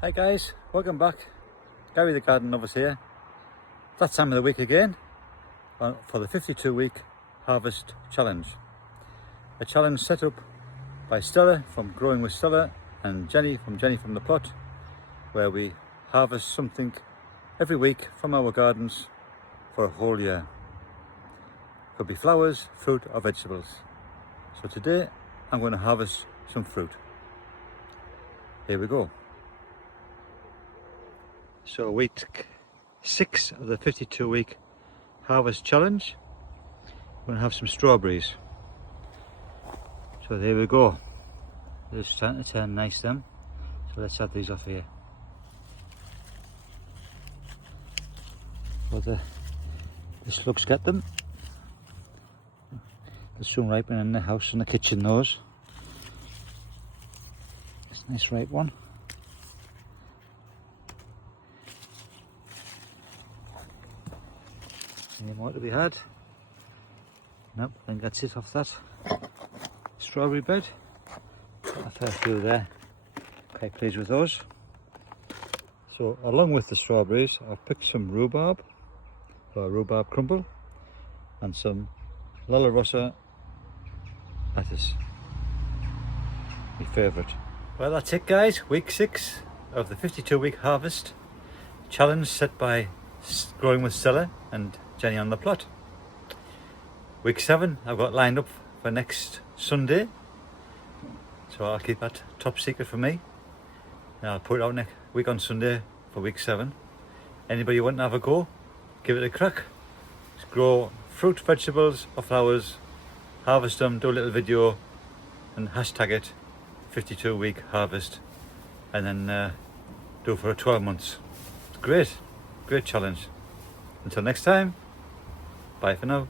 Hi guys, welcome back. Gary the Garden Novice here. That time of the week again for the 52-week harvest challenge. A challenge set up by Stella from Growing with Stella and Jenny from the Plot, where we harvest something every week from our gardens for a whole year. Could be flowers, fruit or vegetables. So today I'm going to harvest some fruit. Here we go. So week 6 of the 52-week harvest challenge. We're going to have some strawberries. So there we go. They're starting to turn nice then. So let's add these off here. So the slugs get them. There's some ripening in the house and the kitchen knows. It's a nice ripe one. Any more to be had? Nope, I think that's it off that strawberry bed. A fair few there. Quite pleased with those. So along with the strawberries, I've picked some rhubarb, or rhubarb crumble, and some Lala Rosa lettuce. My favourite. Well, that's it guys, week 6 of the 52-week harvest challenge set by Growing with Stella and Jenny on the Plot. Week 7 I've got lined up for next Sunday, so I'll keep that top secret for me, and I'll put it out next week on Sunday for week 7. Anybody want to have a go, give it a crack. Just grow fruit, vegetables or flowers, harvest them, do a little video and hashtag it 52-week harvest, and then do it for 12 months. It's great challenge. Until next time, bye for now.